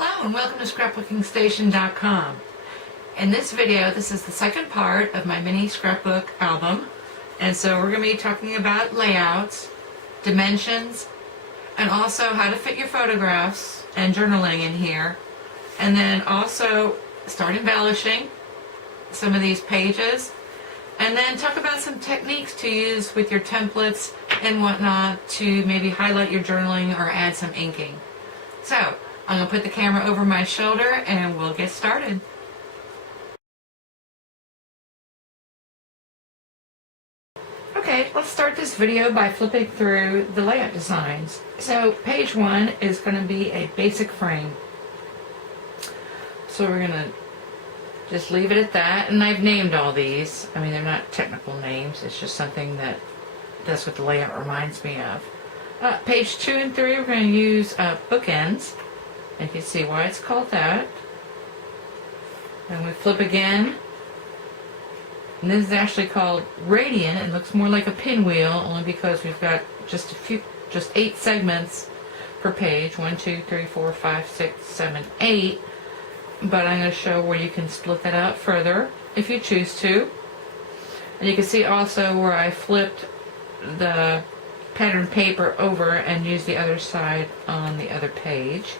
Hello and welcome to scrapbookingstation.com. In this video, this is the second part of my mini scrapbook album, and so we're going to be talking about layouts, dimensions, and also how to fit your photographs and journaling in here, and then also start embellishing some of these pages, and then talk about some techniques to use with your templates and whatnot to maybe highlight your journaling or add some inking. So, I'm going to put the camera over my shoulder and we'll get started. Okay, let's start this video by flipping through the layout designs. So, page 1 is going to be a basic frame. So we're going to just leave it at that, and I've named all these. I mean, they're not technical names, it's just something that's what the layout reminds me of. Page 2 and 3 we're going to use bookends. And you can see why it's called that. And we flip again. And this is actually called radian. It looks more like a pinwheel, only because we've got just 8 segments per page. 1, 2, 3, 4, 5, 6, 7, 8. But I'm going to show where you can split that out further if you choose to. And you can see also where I flipped the pattern paper over and used the other side on the other page.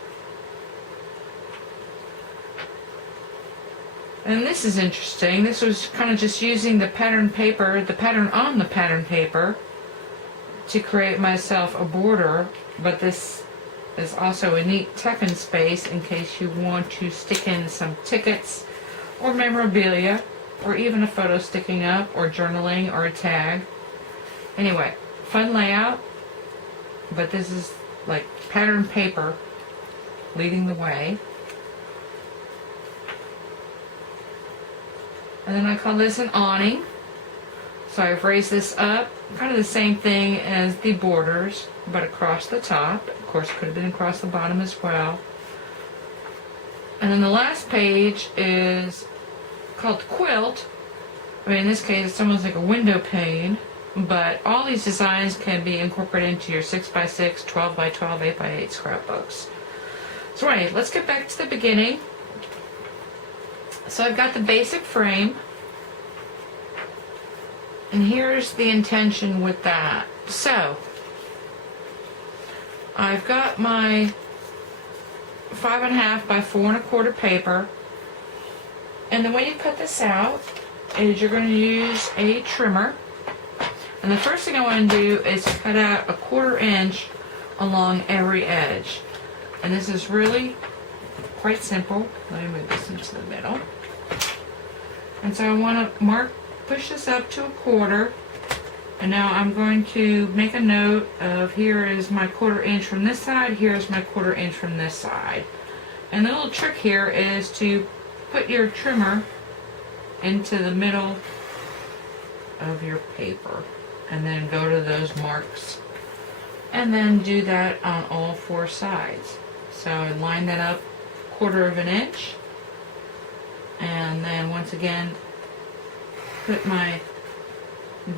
And this is interesting. This was kind of just using the pattern paper, the pattern on the pattern paper, to create myself a border, but this is also a neat tuck-in space in case you want to stick in some tickets or memorabilia or even a photo sticking up or journaling or a tag. Anyway, fun layout, but this is like pattern paper leading the way. And then I call this an awning. So I've raised this up, kind of the same thing as the borders, but across the top. Of course, could have been across the bottom as well. And then the last page is called quilt. I mean, in this case, it's almost like a window pane, but all these designs can be incorporated into your 6x6, 12x12, 8x8 scrapbooks. So anyway, let's get back to the beginning. So I've got the basic frame, and here's the intention with that. So I've got my 5.5 by 4.25 paper, and the way you cut this out is you're going to use a trimmer, and the first thing I want to do is cut out 1/4 inch along every edge, and this is really quite simple. Let me move this into the middle. And so I want to push this up to 1/4, and now I'm going to make a note of here is my 1/4 inch from this side, here's my 1/4 inch from this side. And the little trick here is to put your trimmer into the middle of your paper and then go to those marks and then do that on all 4 sides. So I line that up 1/4 inch. And then once again, put my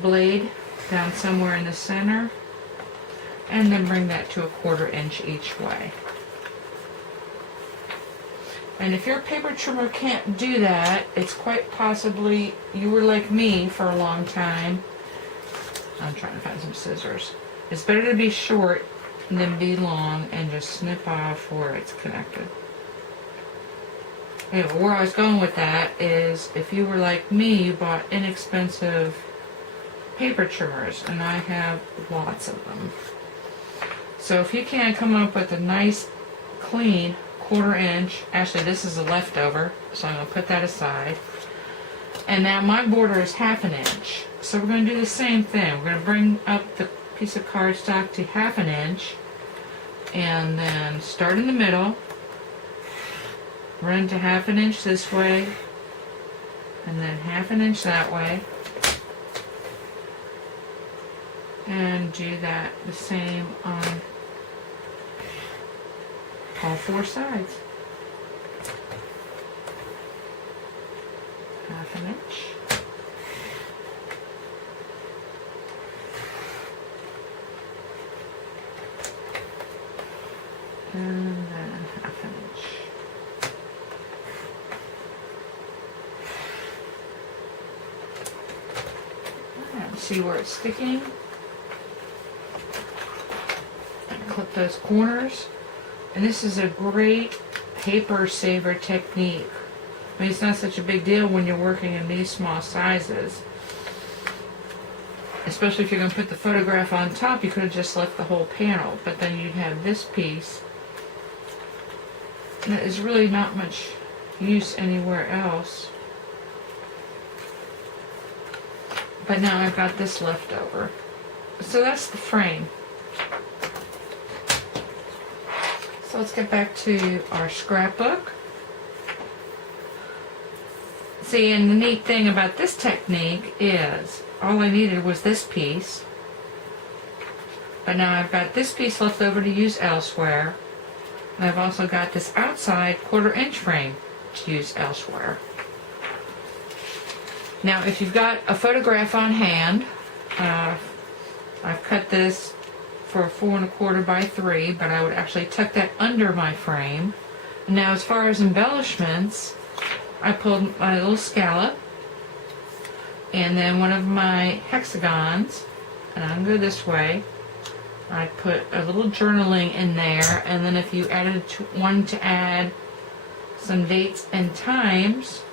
blade down somewhere in the center, and then bring that to 1/4 inch each way. And if your paper trimmer can't do that, it's quite possibly you were like me for a long time. I'm trying to find some scissors. It's better to be short than be long, and just snip off where it's connected. Anyway, where I was going with that is if you were like me, you bought inexpensive paper trimmers, and I have lots of them. So if you can't come up with a nice, clean 1/4 inch, actually this is a leftover, so I'm going to put that aside. And now my border is 1/2 inch. So we're going to do the same thing. We're going to bring up the piece of cardstock to 1/2 inch, and then start in the middle. Run to 1/2 inch this way, and then 1/2 inch that way, and do that the same on all 4 sides. 1/2 inch, and then 1/2 inch. see where it's sticking. And clip those corners. And this is a great paper saver technique. I mean, it's not such a big deal when you're working in these small sizes. Especially if you're going to put the photograph on top, you could have just left the whole panel. But then you'd have this piece. And that is really not much use anywhere else. But now I've got this left over. So that's the frame. So let's get back to our scrapbook. See, and the neat thing about this technique is all I needed was this piece. But now I've got this piece left over to use elsewhere. And I've also got this outside 1/4 inch frame to use elsewhere. Now if you've got a photograph on hand, I've cut this for 4 1/4 by 3, but I would actually tuck that under my frame. And now as far as embellishments, I pulled my little scallop and then one of my hexagons, and I'm going to go this way. I put a little journaling in there, and then if you added one to add some dates and times,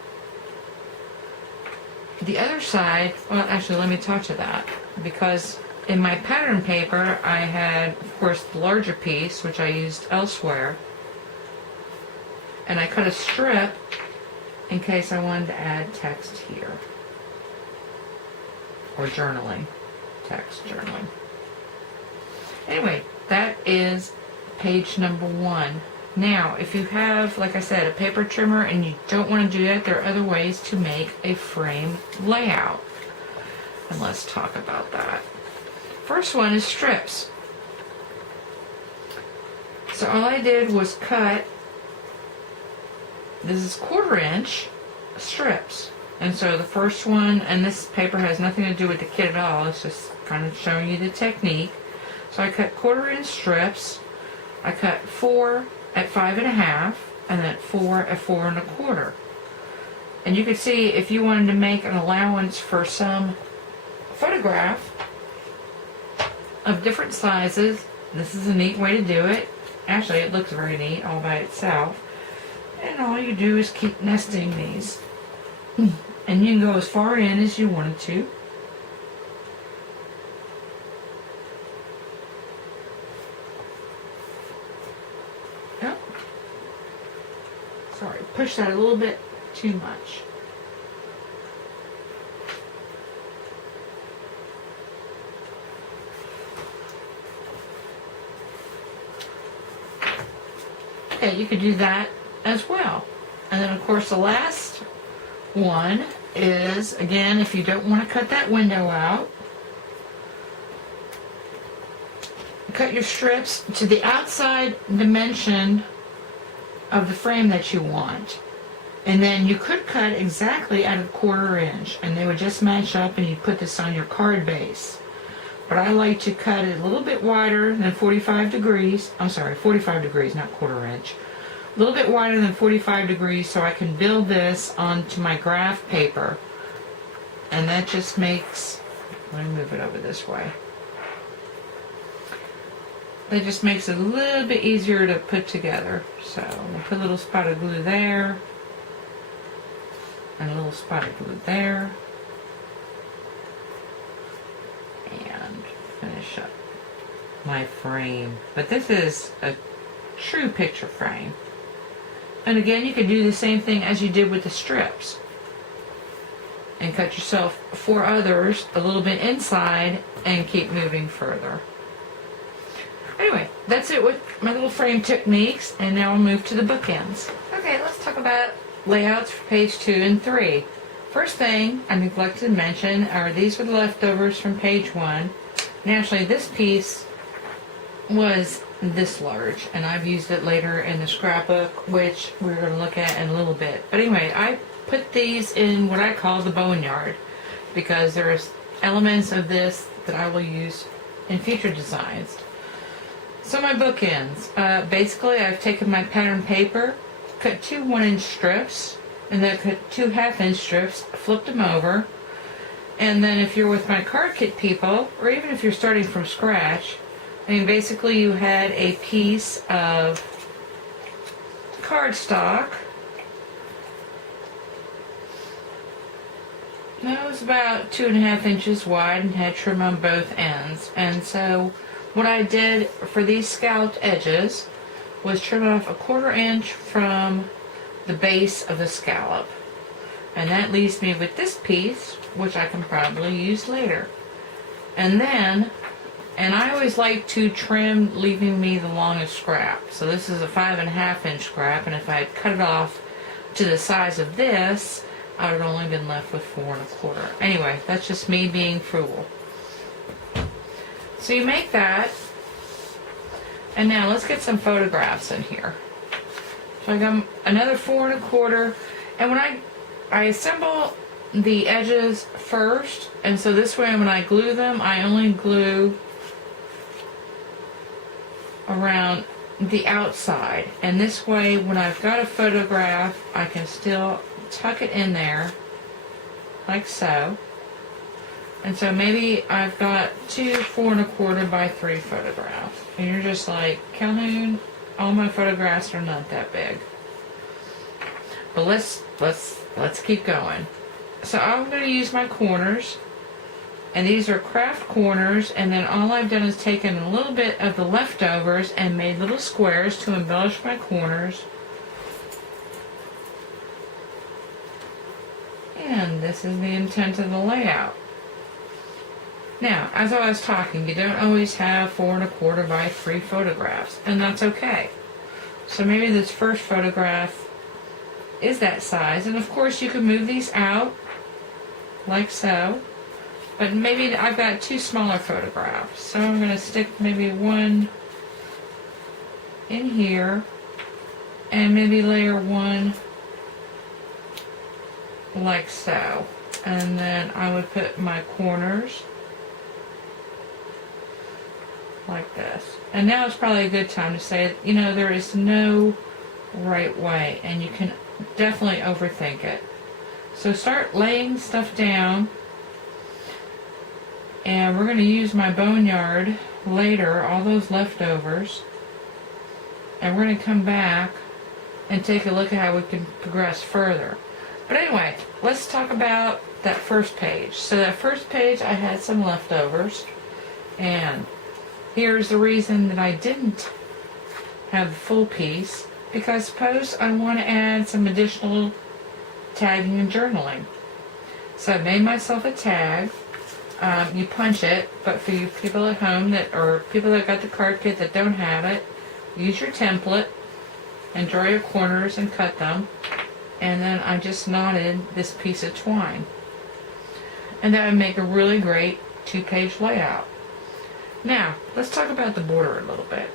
the other side, well actually let me talk to that, because in my pattern paper I had of course the larger piece which I used elsewhere, and I cut a strip in case I wanted to add text here, or journaling, text journaling. Anyway, that is page number 1. Now, if you have, like I said, a paper trimmer and you don't want to do that, there are other ways to make a frame layout. And let's talk about that. First one is strips. So all I did was cut, this is 1/4 inch strips. And so the first one, and this paper has nothing to do with the kit at all, it's just kind of showing you the technique. So I cut 1/4 inch strips. I cut 4 at 5 1/2, and then 4 at 4 1/4. And you can see if you wanted to make an allowance for some photograph of different sizes, this is a neat way to do it. Actually, it looks very neat all by itself. And all you do is keep nesting these. And you can go as far in as you wanted to. Oh. Sorry, push that a little bit too much. Okay, you could do that as well. And then of course the last one is, again, if you don't want to cut that window out, cut your strips to the outside dimension of the frame that you want. And then you could cut exactly at a 1/4 inch, and they would just match up, and you put this on your card base. But I like to cut it a little bit wider than 45 degrees. I'm sorry, 45 degrees, not 1/4 inch. A little bit wider than 45 degrees so I can build this onto my graph paper. And that just makes, let me move it over this way. That just makes it a little bit easier to put together. So we'll put a little spot of glue there, and a little spot of glue there, and finish up my frame. But this is a true picture frame. And again, you can do the same thing as you did with the strips, and cut yourself 4 others a little bit inside and keep moving further. Anyway, that's it with my little frame techniques, and now I'll move to the bookends. Okay, let's talk about layouts for page 2 and 3. First thing I neglected to mention are these were the leftovers from page 1. And actually this piece was this large, and I've used it later in the scrapbook, which we're going to look at in a little bit. But anyway, I put these in what I call the boneyard, because there's elements of this that I will use in future designs. So my bookends, basically I've taken my pattern paper, cut 2 1-inch strips, and then cut 2 1/2-inch strips, flipped them over, And then if you're with my card kit people, or even if you're starting from scratch, I mean, basically you had a piece of cardstock. That was about 2.5 inches wide and had trim on both ends. And so what I did for these scalloped edges was trim off 1/4 inch from the base of the scallop. And that leaves me with this piece, which I can probably use later. And I always like to trim leaving me the longest scrap. So this is a 5.5 inch scrap, and if I had cut it off to the size of this, I would have only been left with 4 1/4. Anyway, that's just me being frugal. So you make that, and now let's get some photographs in here. So I got another 4 1/4, and when I assemble the edges first, and so this way when I glue them, I only glue around the outside, and this way when I've got a photograph, I can still tuck it in there like so. And so maybe I've got 2 4 1/4 by 3 photographs, and you're just like, Calhoun, all my photographs are not that big. But let's keep going. So I'm going to use my corners, and these are craft corners, and then all I've done is taken a little bit of the leftovers and made little squares to embellish my corners. And this is the intent of the layout. Now, as I was talking, you don't always have 4 1/4 by 3 photographs, and that's okay. So maybe this first photograph is that size, and of course you can move these out like so, but maybe I've got 2 smaller photographs, so I'm going to stick maybe one in here, and maybe layer one like so, and then I would put my corners like this. And now it's probably a good time to say, you know, there is no right way, and you can definitely overthink it. So start laying stuff down, and we're going to use my boneyard later, all those leftovers, and we're going to come back and take a look at how we can progress further. But anyway, let's talk about that first page. So that first page, I had some leftovers, and here's the reason that I didn't have the full piece, because suppose I want to add some additional tagging and journaling. So I made myself a tag. You punch it, but for you people at home or people that got the card kit that don't have it, use your template and draw your corners and cut them. And then I just knotted this piece of twine. And that would make a really great 2-page layout. Now, let's talk about the border a little bit.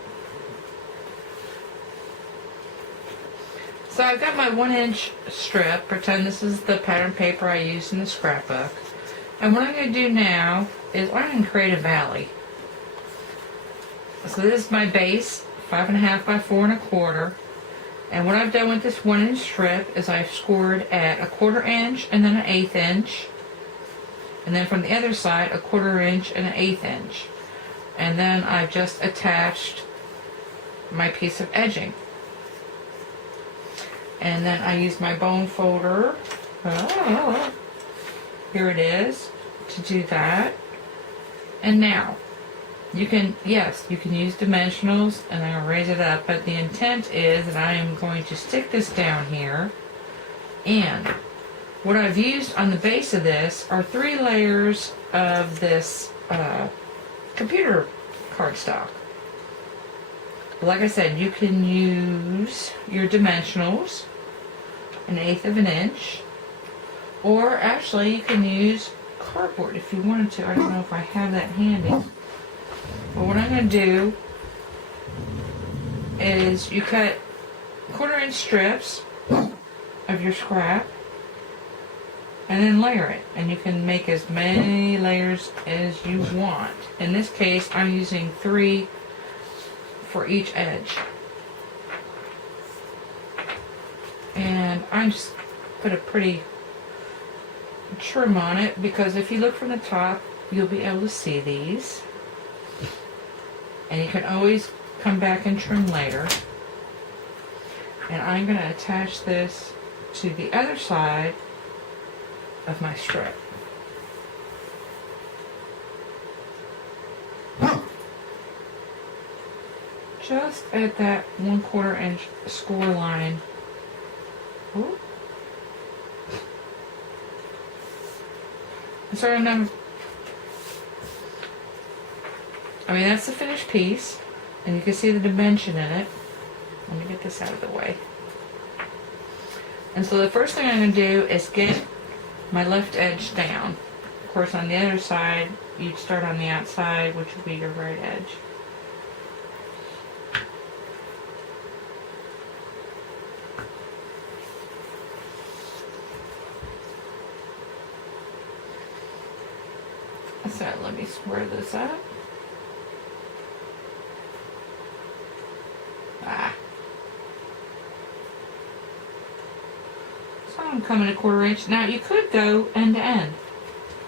So I've got my 1-inch strip. Pretend this is the pattern paper I used in the scrapbook. And what I'm going to do now is I'm going to create a valley. So this is my base, 5.5 by 4 1/4. And what I've done with this 1-inch strip is I've scored at 1/4 inch and then 1/8 inch. And then from the other side, 1/4 inch and 1/8 inch. And then I've just attached my piece of edging. And then I use my bone folder. Here it is, to do that. And now, you can use dimensionals, and I'm going to raise it up, but the intent is that I am going to stick this down here, and what I've used on the base of this are 3 layers of this computer cardstock. Like I said, you can use your dimensionals, 1/8 of an inch, or actually you can use cardboard if you wanted to. I don't know if I have that handy. But what I'm going to do is you cut 1/4 inch strips of your scrap and then layer it. And you can make as many layers as you want. In this case, I'm using 3 for each edge. And I just put a pretty trim on it, because if you look from the top, you'll be able to see these. And you can always come back and trim later. And I'm going to attach this to the other side of my strip. Just at that 1/4 inch score line. Ooh. So remember, that's the finished piece, and you can see the dimension in it. Let me get this out of the way. And so the first thing I'm going to do is get my left edge down. Of course, on the other side, you'd start on the outside, which would be your right edge. So let me square this up. So I'm coming 1/4 inch. Now you could go end to end.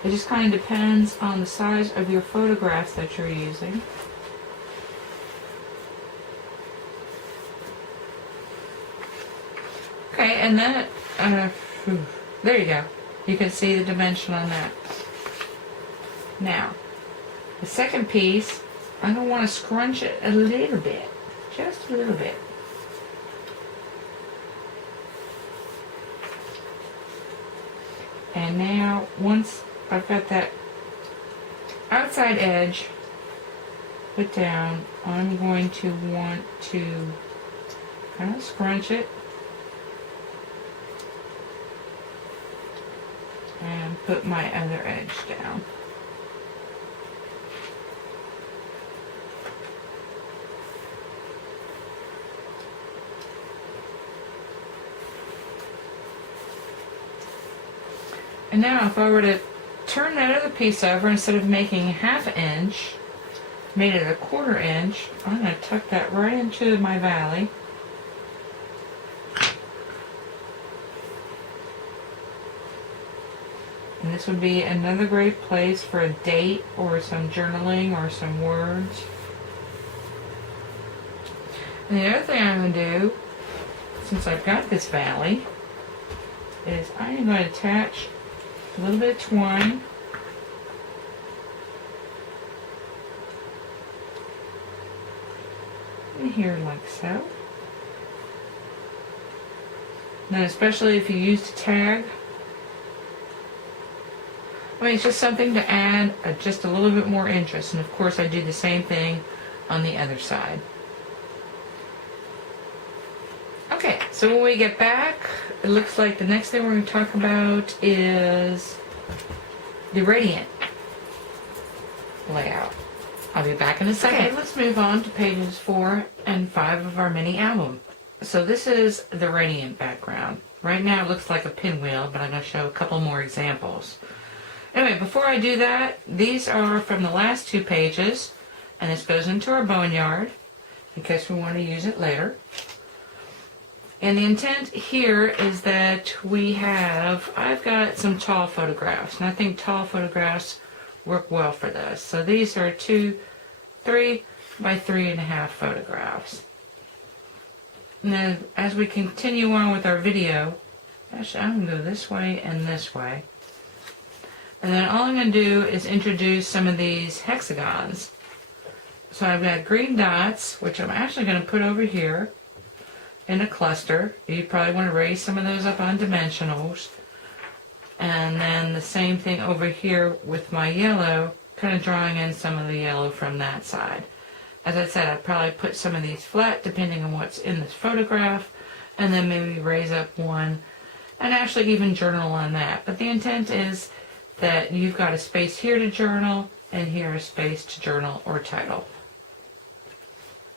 It just kind of depends on the size of your photographs that you're using. Okay, and then, there you go. You can see the dimension on that. Now, the second piece, I'm going to want to scrunch it a little bit. Just a little bit. And now, once I've got that outside edge put down, I'm going to want to kind of scrunch it and put my other edge down. And now if I were to turn that other piece over, instead of making 1/2 inch, made it 1/4 inch, I'm going to tuck that right into my valley. And this would be another great place for a date or some journaling or some words. And the other thing I'm going to do, since I've got this valley, is I am going to attach a little bit of twine in here like so. Now especially if you use the tag, it's just something to add just a little bit more interest. And of course I do the same thing on the other side. Okay, so when we get back, it looks like the next thing we're going to talk about is the radiant layout. I'll be back in a second. Okay, let's move on to pages 4 and 5 of our mini album. So this is the radiant background. Right now it looks like a pinwheel, but I'm going to show a couple more examples. Anyway, before I do that, these are from the last 2 pages, and this goes into our boneyard in case we want to use it later. And the intent here is that I've got some tall photographs, and I think tall photographs work well for this. So these are 3 by 3.5 photographs. And then as we continue on with our video, actually I'm going to go this way and this way. And then all I'm going to do is introduce some of these hexagons. So I've got green dots, which I'm actually going to put over here in a cluster. You probably want to raise some of those up on dimensionals. And then the same thing over here with my yellow, kind of drawing in some of the yellow from that side. As I said, I'd probably put some of these flat depending on what's in this photograph, and then maybe raise up one and actually even journal on that. But the intent is that you've got a space here to journal and here a space to journal or title.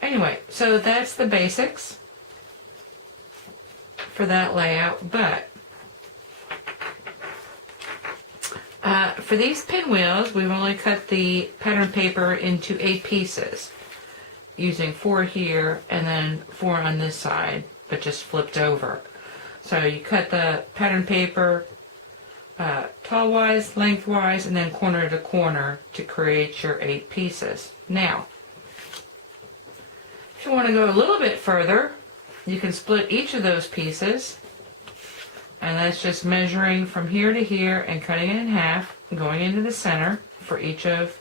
Anyway, so that's the basics for that layout. But for these pinwheels, we've only cut the pattern paper into 8 pieces, using 4 here and then 4 on this side, but just flipped over. So you cut the pattern paper tall-wise, lengthwise, and then corner to corner to create your 8 pieces. Now, if you want to go a little bit further, you can split each of those pieces, and that's just measuring from here to here and cutting it in half, going into the center for each of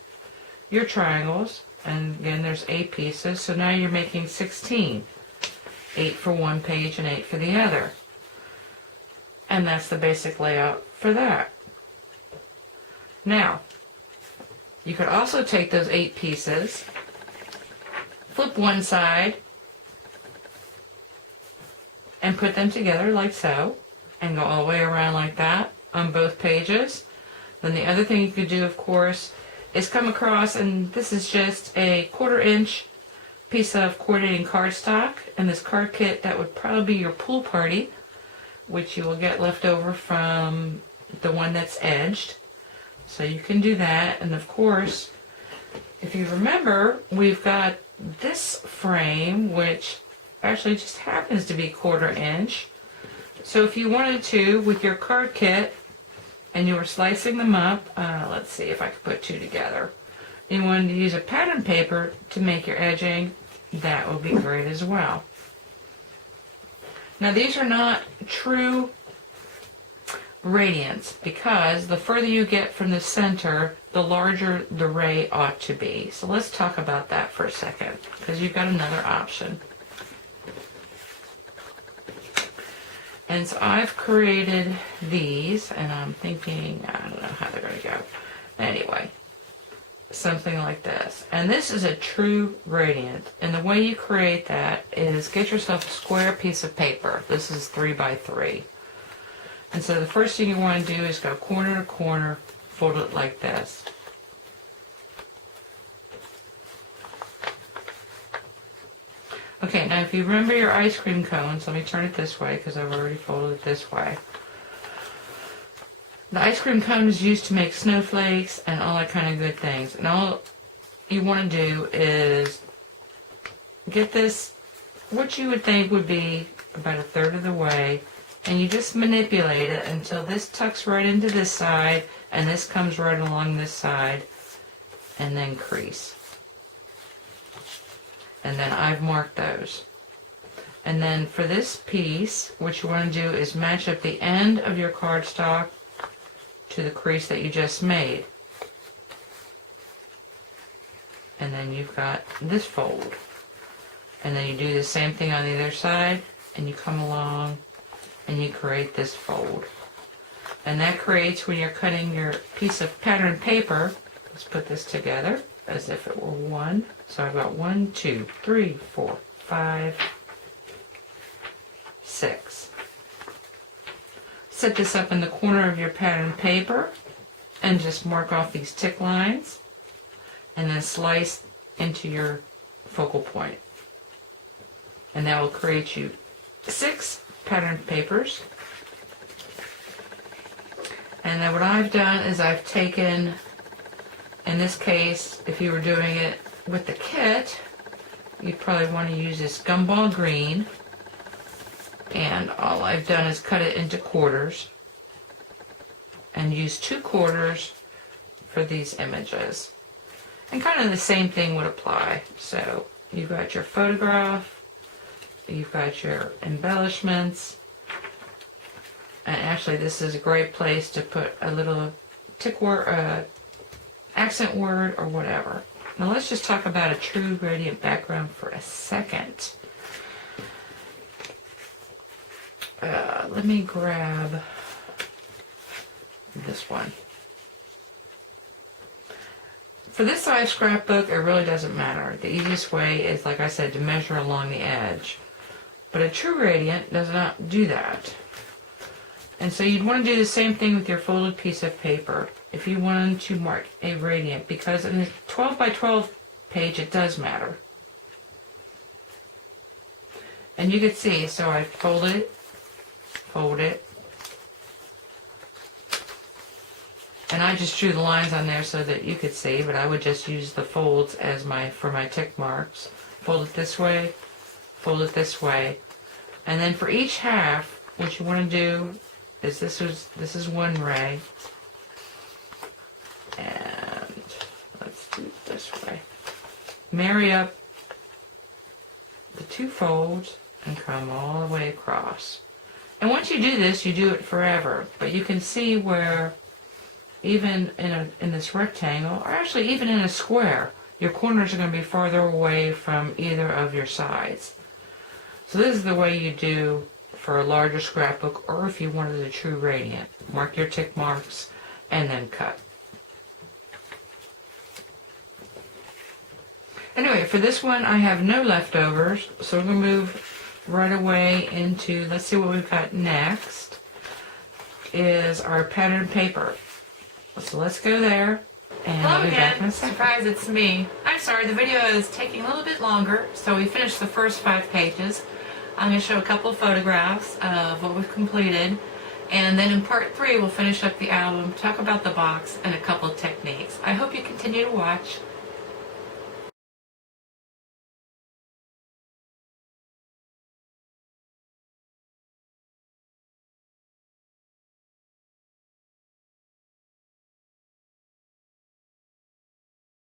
your triangles. And again, there's 8 pieces, so now you're making 16. 8 for one page and 8 for the other. And that's the basic layout for that. Now, you could also take those 8 pieces, flip one side, and put them together like so, and go all the way around like that on both pages. Then the other thing you could do, of course, is come across, and this is just a 1/4 inch piece of coordinating cardstock, and this card kit, that would probably be your pool party, which you will get left over from the one that's edged. So you can do that. And of course, if you remember, we've got this frame, which actually just happens to be 1/4 inch. So if you wanted to, with your card kit, and you were slicing them up, let's see if I could put 2 together. You wanted to use a pattern paper to make your edging, that would be great as well. Now these are not true radiants, because the further you get from the center, the larger the ray ought to be. So let's talk about that for a second, because you've got another option. And so I've created these, and I'm thinking, I don't know how they're going to go. Anyway, something like this. And this is a true radiant. And the way you create that is get yourself a square piece of paper. This is 3 by 3. And so the first thing you want to do is go corner to corner, fold it like this. Okay, now if you remember your ice cream cones, let me turn it this way because I've already folded it this way. The ice cream cone is used to make snowflakes and all that kind of good things. And all you want to do is get this, what you would think would be about 1/3 of the way, and you just manipulate it until this tucks right into this side and this comes right along this side, and then crease. And then I've marked those. And then for this piece, what you want to do is match up the end of your cardstock to the crease that you just made. And then you've got this fold. And then you do the same thing on the other side, and you come along and you create this fold. And that creates, when you're cutting your piece of pattern paper, let's put this together as if it were one. So I've got 1, 2, 3, 4, 5, 6. Set this up in the corner of your pattern paper and just mark off these tick lines, and then slice into your focal point. And that will create you 6 pattern papers. And then what I've done is I've taken, in this case, if you were doing it with the kit, you'd probably want to use this gumball green. And all I've done is cut it into quarters and use 2 quarters for these images. And kind of the same thing would apply. So you've got your photograph, you've got your embellishments, and actually this is a great place to put a little tick word, accent word, or whatever. Now let's just talk about a true gradient background for a second. Let me grab this one. For this size scrapbook, it really doesn't matter. The easiest way is, like I said, to measure along the edge. But a true gradient does not do that. And so you'd want to do the same thing with your folded piece of paper if you wanted to mark a gradient, because in a 12 by 12 page it does matter. And you can see, so I fold it, and I just drew the lines on there so that you could see, but I would just use the folds as for my tick marks. Fold it this way, fold it this way, and then for each half, what you want to do is this is one ray. And let's do it this way. Marry up the two folds and come all the way across. And once you do this, you do it forever. But you can see where even in this rectangle, or actually even in a square, your corners are going to be farther away from either of your sides. So this is the way you do for a larger scrapbook, or if you wanted a true radiant. Mark your tick marks and then cut. Anyway, for this one I have no leftovers, so we're going to move right away into, let's see what we've got next, is our pattern paper. So let's go there, and Hello I'll be back in again. a second. Surprise, it's me. I'm sorry, the video is taking a little bit longer, so we finished the first 5 pages. I'm going to show a couple of photographs of what we've completed, and then in part 3 we'll finish up the album, talk about the box, and a couple of techniques. I hope you continue to watch.